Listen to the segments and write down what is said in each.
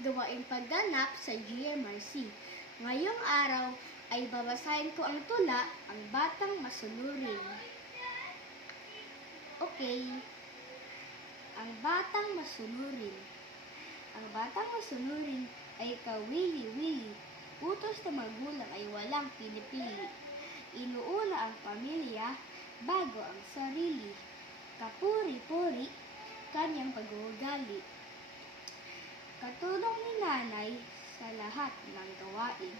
gawaing pagganap sa GMRC. Ngayong araw ay babasahin ko ang tula, Ang Batang Masunurin. Okay. Ang Batang Masunurin. Ang batang masunurin ay kawili-wili. Utos ng magulang ay walang pinipili. Inuuna ang pamilya bago ang sarili. Kapuri-puri, kanyang pag-uugali. Katulong ni nanay sa lahat ng gawain.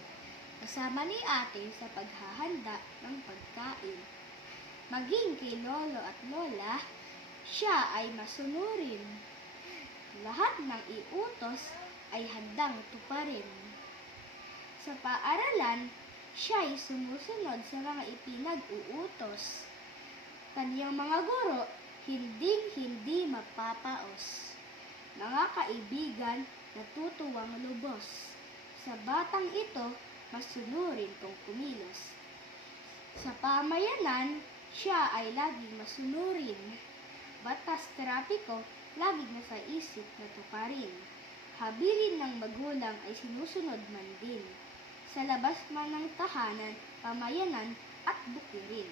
Kasama ni ate sa paghahanda ng pagkain. Maging kay lolo at lola, siya ay masunurin. Lahat ng iutos ay handang tuparin. Sa paaralan, siya ay sumusunod sa mga ipinag-uutos. Kaniyang mga guro, hindi mapapaos. Mga kaibigan, natutuwang lubos. Sa batang ito, masunurin kung kumilos. Sa pamayanan, siya ay laging masunurin. Batas trapiko, laging nasa isip na tuparin. Habilin ng magulang ay sinusunod man din. Sa labas man ng tahanan, pamayanan at bukirin.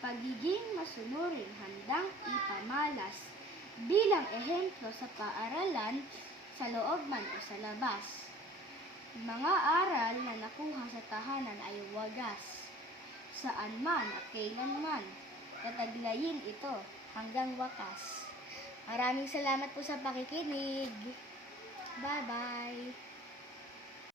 Pagiging masunurin handang ipamalas bilang ehemplo sa paaralan, sa loob man o sa labas. Mga aral na nakuha sa tahanan ay wagas. Saan man at kailanman, tataglayin ito hanggang wakas. Maraming salamat po sa pakikinig. Bye-bye!